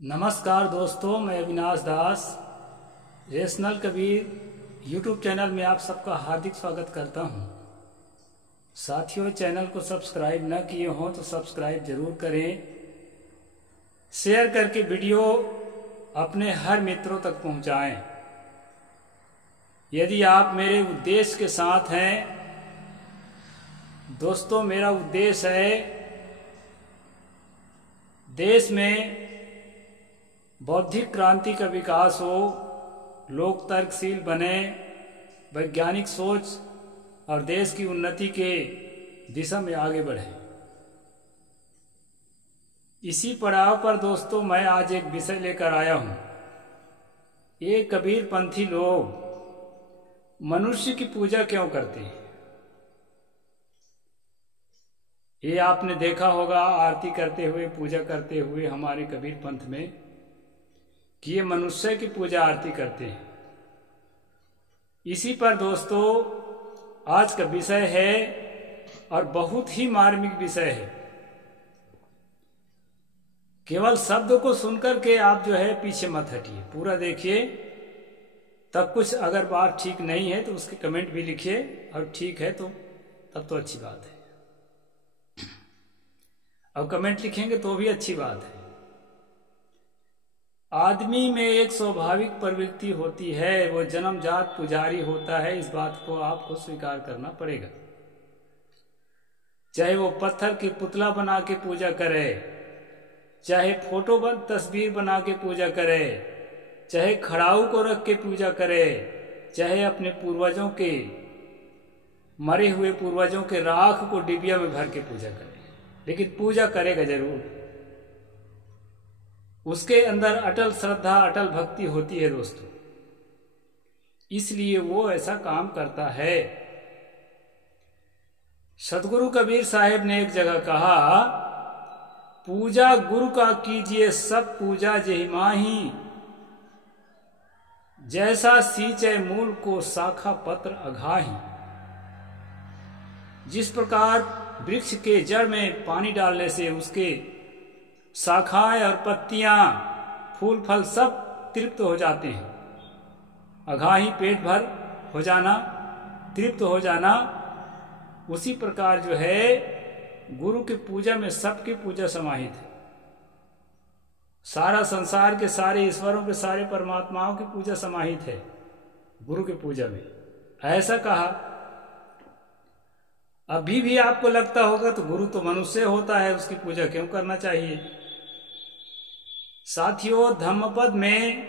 नमस्कार दोस्तों, मैं अविनाश दास रेशनल कबीर यूट्यूब चैनल में आप सबका हार्दिक स्वागत करता हूं। साथियों, चैनल को सब्सक्राइब न किए हों तो सब्सक्राइब जरूर करें। शेयर करके वीडियो अपने हर मित्रों तक पहुंचाएं। यदि आप मेरे उद्देश्य के साथ हैं दोस्तों, मेरा उद्देश्य है देश में बौद्धिक क्रांति का विकास हो, लोग तर्कशील बने, वैज्ञानिक सोच और देश की उन्नति के दिशा में आगे बढ़े। इसी पड़ाव पर दोस्तों मैं आज एक विषय लेकर आया हूं। ये कबीरपंथी लोग मनुष्य की पूजा क्यों करते हैं? ये आपने देखा होगा आरती करते हुए, पूजा करते हुए हमारे कबीर पंथ में कि ये मनुष्य की पूजा आरती करते हैं। इसी पर दोस्तों आज का विषय है और बहुत ही मार्मिक विषय है। केवल शब्द को सुनकर के आप जो है पीछे मत हटिए, पूरा देखिए। तब कुछ अगर बात ठीक नहीं है तो उसके कमेंट भी लिखिए, और ठीक है तो तब तो अच्छी बात है। अब कमेंट लिखेंगे तो भी अच्छी बात है। आदमी में एक स्वाभाविक प्रवृत्ति होती है, वो जन्मजात पुजारी होता है। इस बात को आपको स्वीकार करना पड़ेगा। चाहे वो पत्थर की पुतला बना के पूजा करे, चाहे फोटो तस्वीर बना के पूजा करे, चाहे खड़ाऊ को रख के पूजा करे, चाहे अपने पूर्वजों के मरे हुए पूर्वजों के राख को डिबिया में भर के पूजा करे, लेकिन पूजा करेगा जरूर। उसके अंदर अटल श्रद्धा, अटल भक्ति होती है दोस्तों, इसलिए वो ऐसा काम करता है। सतगुरु कबीर साहब ने एक जगह कहा, पूजा गुरु का कीजिए सब पूजा जेहि माही, जैसा सींचे मूल को शाखा पत्र अघाही। जिस प्रकार वृक्ष के जड़ में पानी डालने से उसके शाखाएं और पत्तियां, फूल फल सब तृप्त हो जाते हैं, अघाही पेट भर हो जाना, तृप्त हो जाना, उसी प्रकार जो है गुरु की पूजा में सबकी पूजा समाहित है। सारा संसार के सारे ईश्वरों के, सारे परमात्माओं की पूजा समाहित है गुरु की पूजा में, ऐसा कहा। अभी भी आपको लगता होगा तो गुरु तो मनुष्य होता है, उसकी पूजा क्यों करना चाहिए? साथियों, धम्मपद में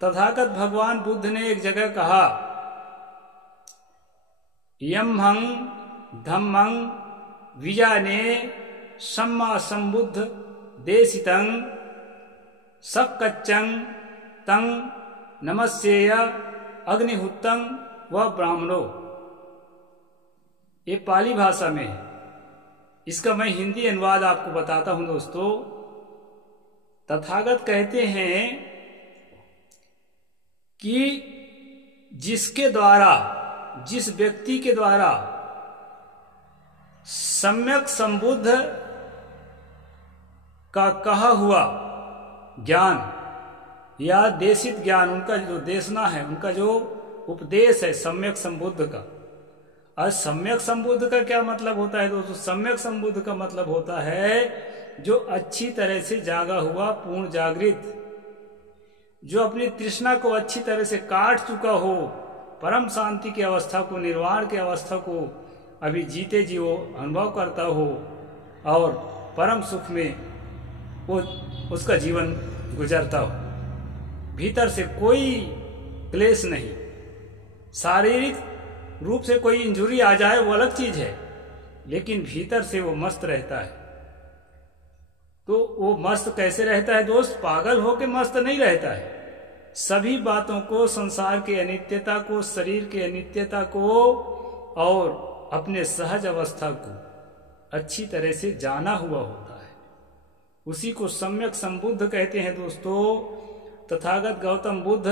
तथागत भगवान बुद्ध ने एक जगह कहा, यमहं धम्मं विजाने सम्मा संबुद्ध देशितं सक्कच्चं तं नमस्येय अग्निहुतं व ब्राह्मणो। ये पाली भाषा में है। इसका मैं हिंदी अनुवाद आपको बताता हूं दोस्तों। तथागत कहते हैं कि जिसके द्वारा, जिस व्यक्ति के द्वारा सम्यक संबुद्ध का कहा हुआ ज्ञान या देशित ज्ञान, उनका जो देशना है, उनका जो उपदेश है सम्यक संबुद्ध का। और सम्यक संबुद्ध का क्या मतलब होता है दोस्तों? सम्यक संबुद्ध का मतलब होता है जो अच्छी तरह से जागा हुआ, पूर्ण जागृत, जो अपनी तृष्णा को अच्छी तरह से काट चुका हो, परम शांति की अवस्था को, निर्वाण की अवस्था को अभी जीते जी वो अनुभव करता हो, और परम सुख में वो उसका जीवन गुजरता हो। भीतर से कोई क्लेश नहीं। शारीरिक रूप से कोई इंजुरी आ जाए वो अलग चीज है, लेकिन भीतर से वो मस्त रहता है। तो वो मस्त कैसे रहता है दोस्त? पागल होके मस्त नहीं रहता है। सभी बातों को, संसार की अनित्यता को, शरीर की अनित्यता को और अपने सहज अवस्था को अच्छी तरह से जाना हुआ होता है। उसी को सम्यक संबुद्ध कहते हैं दोस्तों। तथागत गौतम बुद्ध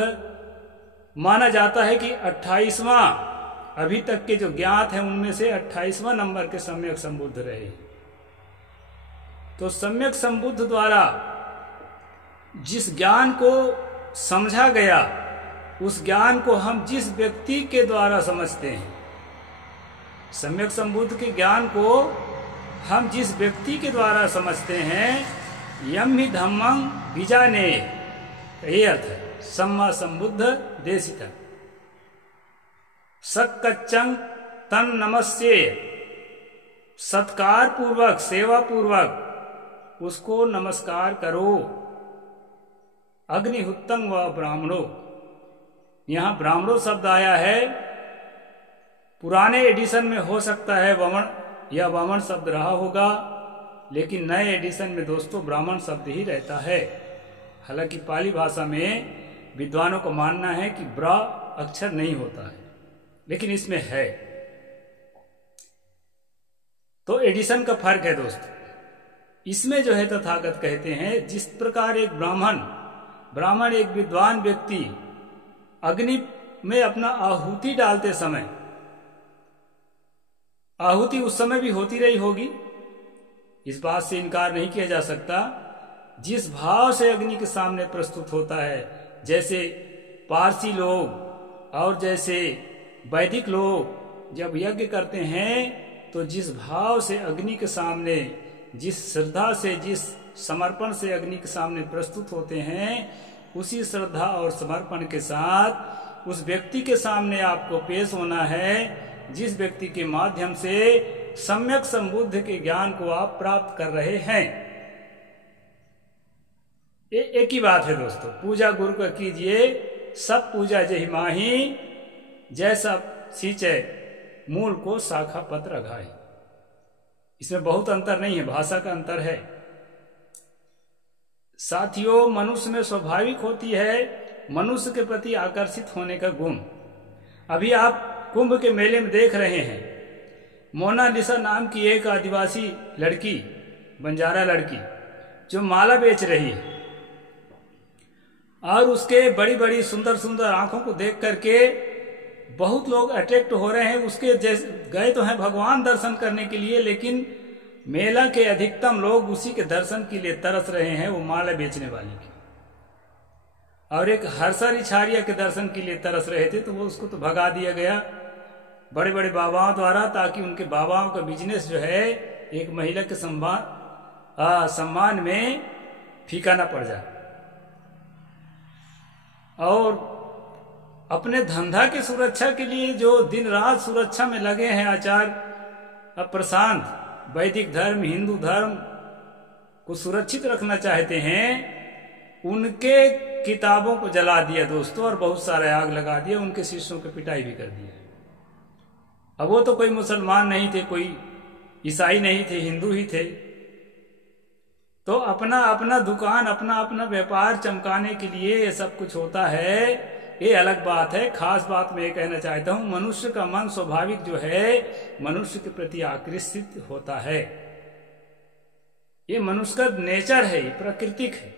माना जाता है कि 28वां, अभी तक के जो ज्ञात हैं उनमें से 28वां नंबर के सम्यक संबुद्ध रहे। तो सम्यक संबुद्ध द्वारा जिस ज्ञान को समझा गया, उस ज्ञान को हम जिस व्यक्ति के द्वारा समझते हैं, सम्यक संबुद्ध के ज्ञान को हम जिस व्यक्ति के द्वारा समझते हैं, यम ही धम्मं बीजाने, यही अर्थ है सम्मा संबुद्ध देशितम्। सक्कच्चं तन नमस्ये, सत्कार पूर्वक सेवा पूर्वक उसको नमस्कार करो। अग्निहुत्तं व ब्राह्मणो, यहां ब्राह्मणो शब्द आया है। पुराने एडिशन में हो सकता है वमन या वामन शब्द रहा होगा, लेकिन नए एडिशन में दोस्तों ब्राह्मण शब्द ही रहता है। हालांकि पाली भाषा में विद्वानों का मानना है कि ब्रा अक्षर नहीं होता है, लेकिन इसमें है। तो एडिशन का फर्क है दोस्तों। इसमें जो है तथागत कहते हैं, जिस प्रकार एक ब्राह्मण एक विद्वान व्यक्ति अग्नि में अपना आहुति डालते समय, आहुति उस समय भी होती रही होगी, इस बात से इनकार नहीं किया जा सकता। जिस भाव से अग्नि के सामने प्रस्तुत होता है, जैसे पारसी लोग और जैसे वैदिक लोग जब यज्ञ करते हैं, तो जिस भाव से अग्नि के सामने, जिस श्रद्धा से, जिस समर्पण से अग्नि के सामने प्रस्तुत होते हैं, उसी श्रद्धा और समर्पण के साथ उस व्यक्ति के सामने आपको पेश होना है, जिस व्यक्ति के माध्यम से सम्यक संबुद्ध के ज्ञान को आप प्राप्त कर रहे हैं। एक ही बात है दोस्तों। पूजा गुरु का कीजिए, सब पूजा जही माही, जैसा सींचे मूल को शाखा पत्र घाई। इसमें बहुत अंतर नहीं है, भाषा का अंतर है। साथियों, मनुष्य में स्वाभाविक होती है मनुष्य के प्रति आकर्षित होने का गुण। अभी आप कुंभ के मेले में देख रहे हैं, मोनालिसा नाम की एक आदिवासी लड़की, बंजारा लड़की, जो माला बेच रही है, और उसके बड़ी बड़ी सुंदर सुंदर आंखों को देख करके बहुत लोग अट्रैक्ट हो रहे हैं। उसके जैसे गए तो हैं भगवान दर्शन करने के लिए, लेकिन मेला के अधिकतम लोग उसी के दर्शन के लिए तरस रहे हैं, वो माला बेचने वाली की। और एक हर्षर इछारिया के दर्शन के लिए तरस रहे थे, तो वो उसको तो भगा दिया गया बड़े बड़े बाबाओं द्वारा, ताकि उनके बाबाओं का बिजनेस जो है एक महिला के सम्मान में फीका न पड़ जाए। और अपने धंधा की सुरक्षा के लिए जो दिन रात सुरक्षा में लगे हैं आचार्य प्रशांत, वैदिक धर्म, हिंदू धर्म को सुरक्षित रखना चाहते हैं, उनके किताबों को जला दिया दोस्तों, और बहुत सारे आग लगा दिया, उनके शिष्यों की पिटाई भी कर दी। अब वो तो कोई मुसलमान नहीं थे, कोई ईसाई नहीं थे, हिंदू ही थे। तो अपना अपना दुकान, अपना अपना व्यापार चमकाने के लिए ये सब कुछ होता है, ये अलग बात है। खास बात मैं ये कहना चाहता हूं, मनुष्य का मन स्वाभाविक जो है मनुष्य के प्रति आकर्षित होता है। ये मनुष्य का नेचर है, प्राकृतिक है,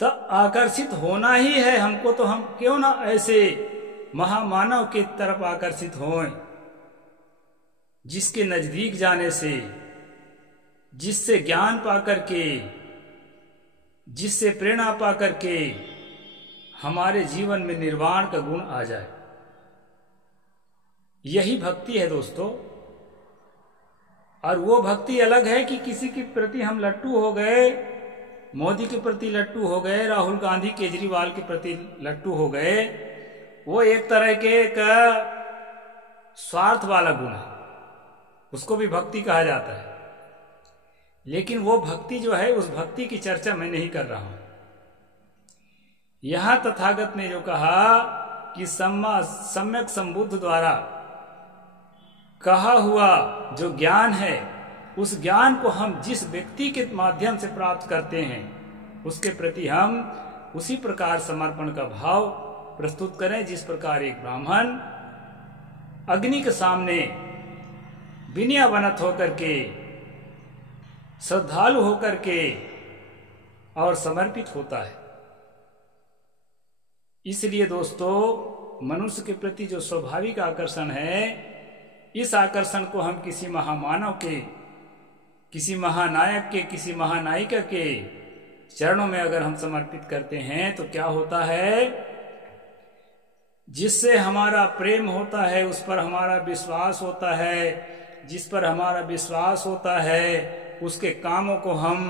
तो आकर्षित होना ही है हमको। तो हम क्यों ना ऐसे महामानव की तरफ आकर्षित हों, जिसके नजदीक जाने से, जिससे ज्ञान पाकर के, जिससे प्रेरणा पाकर के हमारे जीवन में निर्वाण का गुण आ जाए। यही भक्ति है दोस्तों। और वो भक्ति अलग है कि किसी के प्रति हम लट्टू हो गए, मोदी के प्रति लट्टू हो गए, राहुल गांधी केजरीवाल के प्रति लट्टू हो गए, वो एक तरह के का स्वार्थ वाला गुण है, उसको भी भक्ति कहा जाता है। लेकिन वो भक्ति जो है, उस भक्ति की चर्चा मैं नहीं कर रहा हूं। यहां तथागत ने जो कहा कि सम्यक संबुद्ध द्वारा कहा हुआ जो ज्ञान है, उस ज्ञान को हम जिस व्यक्ति के माध्यम से प्राप्त करते हैं, उसके प्रति हम उसी प्रकार समर्पण का भाव प्रस्तुत करें, जिस प्रकार एक ब्राह्मण अग्नि के सामने विनयवनत होकर के, श्रद्धालु होकर के और समर्पित होता है। इसलिए दोस्तों, मनुष्य के प्रति जो स्वाभाविक आकर्षण है, इस आकर्षण को हम किसी महामानव के, किसी महानायक के, किसी महानायिका के चरणों में अगर हम समर्पित करते हैं तो क्या होता है, जिससे हमारा प्रेम होता है, उस पर हमारा विश्वास होता है, जिस पर हमारा विश्वास होता है उसके कामों को हम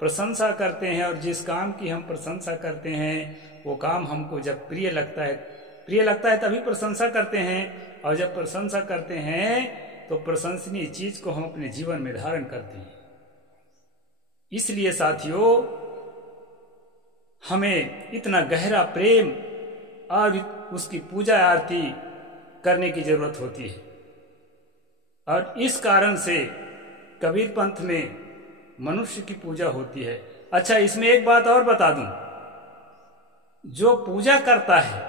प्रशंसा करते हैं, और जिस काम की हम प्रशंसा करते हैं वो काम हमको जब प्रिय लगता है तभी प्रशंसा करते हैं, और जब प्रशंसा करते हैं तो प्रशंसनीय चीज को हम अपने जीवन में धारण करते हैं। इसलिए साथियों, हमें इतना गहरा प्रेम और उसकी पूजा आरती करने की जरूरत होती है। और इस कारण से कबीर पंथ में मनुष्य की पूजा होती है। अच्छा, इसमें एक बात और बता दूं, जो पूजा करता है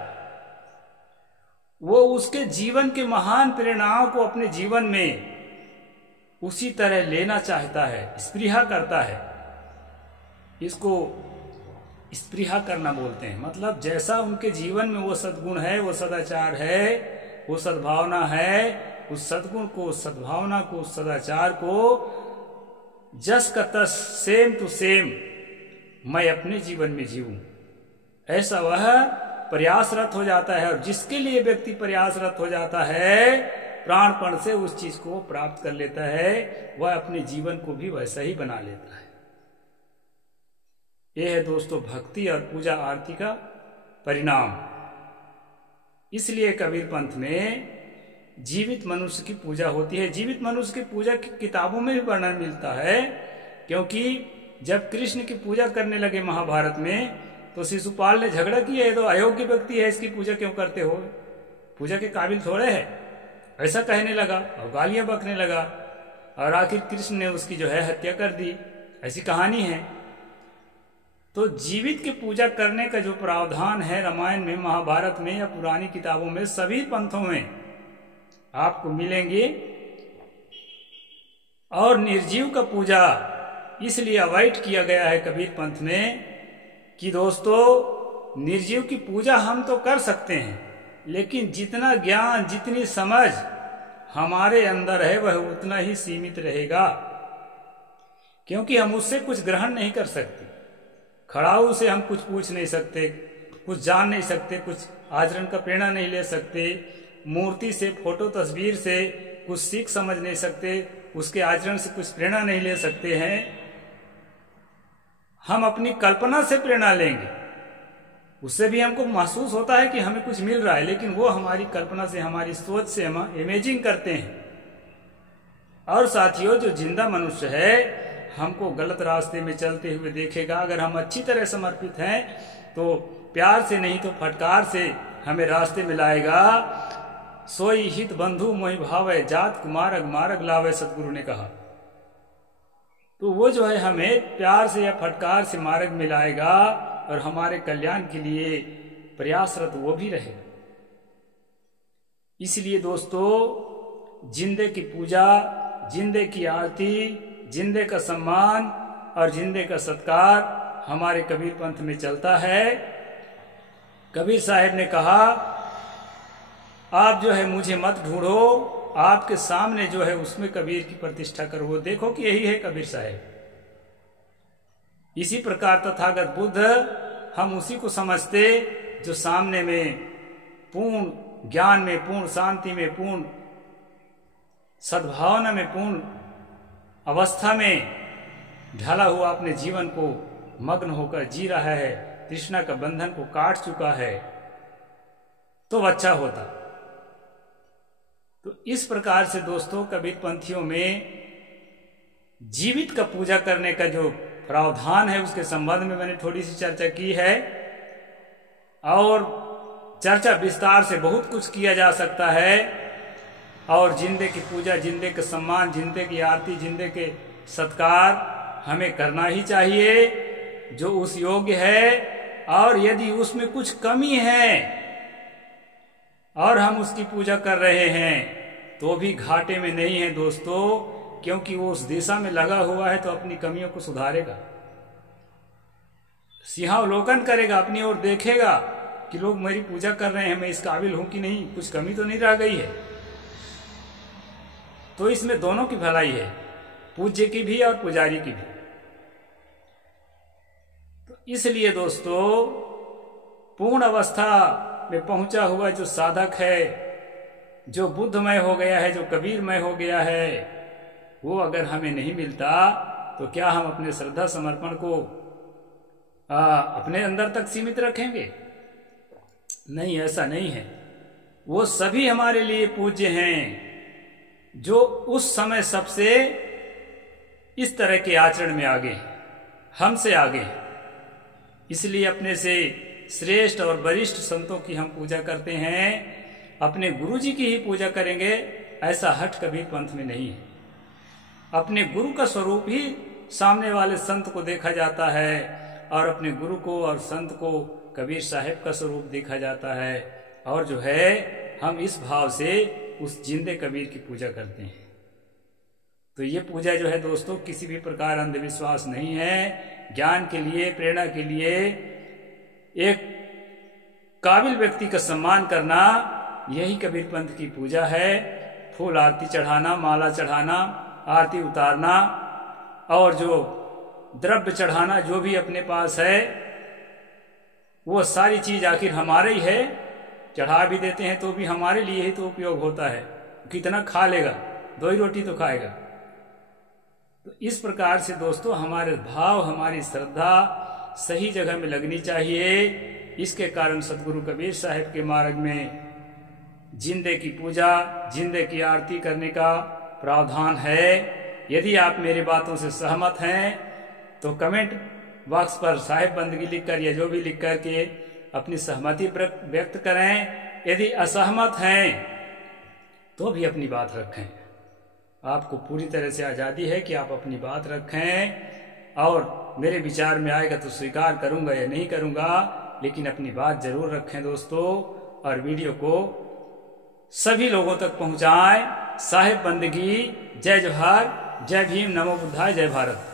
वो उसके जीवन के महान प्रेरणाओं को अपने जीवन में उसी तरह लेना चाहता है, स्पृहा करता है। इसको स्पृहा करना बोलते हैं। मतलब जैसा उनके जीवन में वो सद्गुण है, वो सदाचार है, वो सद्भावना है, उस सद्गुण को, उस सद्भावना को, उस सदाचार को जस का तस, सेम टू सेम मैं अपने जीवन में जीऊं, ऐसा वह प्रयासरत हो जाता है। और जिसके लिए व्यक्ति प्रयासरत हो जाता है, प्राणपण से उस चीज को प्राप्त कर लेता है, वह अपने जीवन को भी वैसा ही बना लेता है। यह है दोस्तों भक्ति और पूजा आरती का परिणाम। इसलिए कबीर पंथ में जीवित मनुष्य की पूजा होती है। जीवित मनुष्य की पूजा की किताबों में भी वर्णन मिलता है, क्योंकि जब कृष्ण की पूजा करने लगे महाभारत में, तो शिशुपाल ने झगड़ा किया, ये तो अयोग्य व्यक्ति है, इसकी पूजा क्यों करते हो, पूजा के काबिल थोड़े है, ऐसा कहने लगा और गालियां बकने लगा। और आखिर कृष्ण ने उसकी जो है हत्या कर दी। ऐसी कहानी है। तो जीवित की पूजा करने का जो प्रावधान है रामायण में, महाभारत में या पुरानी किताबों में, सभी पंथों में आपको मिलेंगे। और निर्जीव का पूजा इसलिए अवॉइड किया गया है कबीर पंथ में कि दोस्तों, निर्जीव की पूजा हम तो कर सकते हैं, लेकिन जितना ज्ञान, जितनी समझ हमारे अंदर है वह उतना ही सीमित रहेगा, क्योंकि हम उससे कुछ ग्रहण नहीं कर सकते। खड़ाऊ से हम कुछ पूछ नहीं सकते, कुछ जान नहीं सकते, कुछ आचरण का प्रेरणा नहीं ले सकते। मूर्ति से, फोटो तस्वीर से कुछ सीख समझ नहीं सकते, उसके आचरण से कुछ प्रेरणा नहीं ले सकते हैं। हम अपनी कल्पना से प्रेरणा लेंगे, उससे भी हमको महसूस होता है कि हमें कुछ मिल रहा है, लेकिन वो हमारी कल्पना से, हमारी सोच से हम इमेजिंग करते हैं। और साथियों, जो जिंदा मनुष्य है हमको गलत रास्ते में चलते हुए देखेगा। अगर हम अच्छी तरह समर्पित हैं तो प्यार से नहीं तो फटकार से हमें रास्ते में लाएगा। सोई हित बंधु मोहि भावै, जात कुमारग मार्ग लावे, सतगुरु ने कहा। तो वो जो है हमें प्यार से या फटकार से मार्ग में लाएगा और हमारे कल्याण के लिए प्रयासरत वो भी रहेगा। इसलिए दोस्तों, जिंदे की पूजा, जिंदे की आरती, जिंदे का सम्मान और जिंदे का सत्कार हमारे कबीर पंथ में चलता है। कबीर साहब ने कहा, आप जो है मुझे मत ढूंढो, आपके सामने जो है उसमें कबीर की प्रतिष्ठा करो, देखो कि यही है कबीर साहब। इसी प्रकार तथागत बुद्ध, हम उसी को समझते जो सामने में पूर्ण ज्ञान में, पूर्ण शांति में, पूर्ण सद्भावना में, पूर्ण अवस्था में ढला हुआ अपने जीवन को मग्न होकर जी रहा है, तृष्णा का बंधन को काट चुका है, तो अच्छा होता। तो इस प्रकार से दोस्तों, कबीर पंथियों में जीवित का पूजा करने का जो प्रावधान है उसके संबंध में मैंने थोड़ी सी चर्चा की है। और चर्चा विस्तार से बहुत कुछ किया जा सकता है। और जिंदे की पूजा, जिंदे का सम्मान, जिंदे की आरती, जिंदे के सत्कार हमें करना ही चाहिए जो उस योग्य है। और यदि उसमें कुछ कमी है और हम उसकी पूजा कर रहे हैं तो भी घाटे में नहीं है दोस्तों, क्योंकि वो उस दिशा में लगा हुआ है तो अपनी कमियों को सुधारेगा, सिंहावलोकन करेगा, अपनी ओर देखेगा कि लोग मेरी पूजा कर रहे हैं, मैं इस काबिल हूं कि नहीं, कुछ कमी तो नहीं रह गई है। तो इसमें दोनों की भलाई है, पूज्य की भी और पुजारी की भी। इसलिए दोस्तों पूर्ण अवस्था में पहुंचा हुआ जो साधक है, जो बुद्धमय हो गया है, जो कबीरमय हो गया है, वो अगर हमें नहीं मिलता तो क्या हम अपने श्रद्धा समर्पण को अपने अंदर तक सीमित रखेंगे? नहीं, ऐसा नहीं है। वो सभी हमारे लिए पूज्य हैं जो उस समय सबसे इस तरह के आचरण में आगे, हमसे आगे। इसलिए अपने से श्रेष्ठ और वरिष्ठ संतों की हम पूजा करते हैं, अपने गुरु जी की ही पूजा करेंगे, ऐसा हठ कबीर पंथ में नहीं है। अपने गुरु का स्वरूप ही सामने वाले संत को देखा जाता है और अपने गुरु को और संत को कबीर साहिब का स्वरूप देखा जाता है, और जो है हम इस भाव से उस जिंदे कबीर की पूजा करते हैं। तो ये पूजा जो है दोस्तों किसी भी प्रकार अंधविश्वास नहीं है, ज्ञान के लिए, प्रेरणा के लिए, एक काबिल व्यक्ति का सम्मान करना, यही कबीर पंथ की पूजा है। फूल आरती चढ़ाना, माला चढ़ाना, आरती उतारना और जो द्रव्य चढ़ाना जो भी अपने पास है, वो सारी चीज आखिर हमारे ही है। चढ़ा भी देते हैं तो भी हमारे लिए ही तो उपयोग होता है। कितना खा लेगा, 2 ही रोटी तो खाएगा। तो इस प्रकार से दोस्तों हमारे भाव, हमारी श्रद्धा सही जगह में लगनी चाहिए। इसके कारण सदगुरु कबीर साहिब के मार्ग में जिंदे की पूजा, जिंदे की आरती करने का प्रावधान है। यदि आप मेरी बातों से सहमत हैं तो कमेंट बॉक्स पर साहिब बंदगी लिखकर या जो भी लिख कर के अपनी सहमति व्यक्त करें। यदि असहमत हैं तो भी अपनी बात रखें। आपको पूरी तरह से आज़ादी है कि आप अपनी बात रखें, और मेरे विचार में आएगा तो स्वीकार करूंगा या नहीं करूंगा, लेकिन अपनी बात जरूर रखें दोस्तों। और वीडियो को सभी लोगों तक पहुंचाएं। साहिब बंदगी, जय जोहार, जय भीम, नमो बुद्धाय, जय भारत।